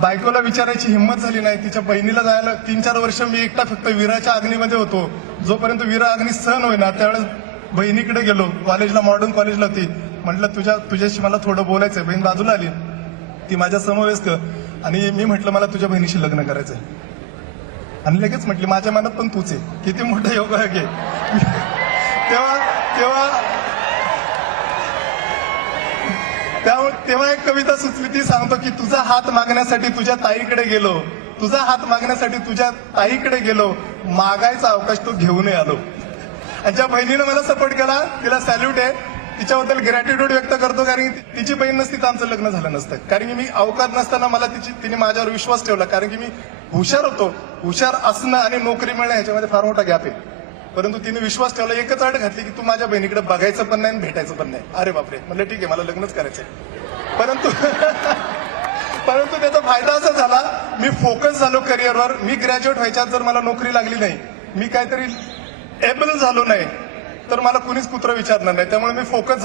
बायकोला विचारायची हिंमत झाली नाही. तिच्या बहिणीला जायला 3-4 वर्ष मी एकटा फक्त वीराच्या अग्नीमध्ये होतो. जोपर्यंत वीरा अग्नी सहन होईना त्यावेळेस बहिणीकडे गेलो. कॉलेजला, मॉडर्न कॉलेजला होती. म्हटलं तुझ्याशी मला थोडं बोलायचंय. बहीण बाजूला आली, ती माझ्या समवयस्क, आणि मी म्हटलं मला तुझ्या बहिणीशी लग्न करायचंय. आणि लगेच म्हटली माझ्या मनात पण तूच आहे. किती मोठं योगायोग आहे. तेव्हा एक कविता सुचली, ती सांगतो की तुझा हात मागण्यासाठी तुझ्या ताईकडे गेलो, तुझा हात मागण्यासाठी तुझ्या ताईकडे गेलो, मागायचा अवकाश तो घेऊनही आलो. आणि ज्या बहिणीनं मला सपोर्ट केला तिला सॅल्यूट आहे. तिच्याबद्दल ग्रॅटिट्यूड व्यक्त करतो, कारण की तिची बहीण नसती तर आमचं लग्न झालं नसतं. कारण की मी अवकात नसताना मला तिने माझ्यावर विश्वास ठेवला. कारण की मी हुशार होतो. हुशार असणं आणि नोकरी मिळणं ह्याच्यामध्ये फार मोठा गॅप आहे. परंतु तिने विश्वास ठेवला, एकच अट घातली की तू माझ्या बहिणीकडे बघायचं पण नाही आणि भेटायचं पण नाही. अरे बापरे, म्हणलं ठीक आहे, मला लग्नच करायचंय. परंतु त्याचा फायदा असा झाला, मी फोकस झालो करिअरवर. मी ग्रॅज्युएट व्हायच्यात जर मला नोकरी लागली नाही, मी काहीतरी एबल झालो नाही, तर मला कुणीच कुत्र विचारणार नाही. त्यामुळे मी फोकस झालो.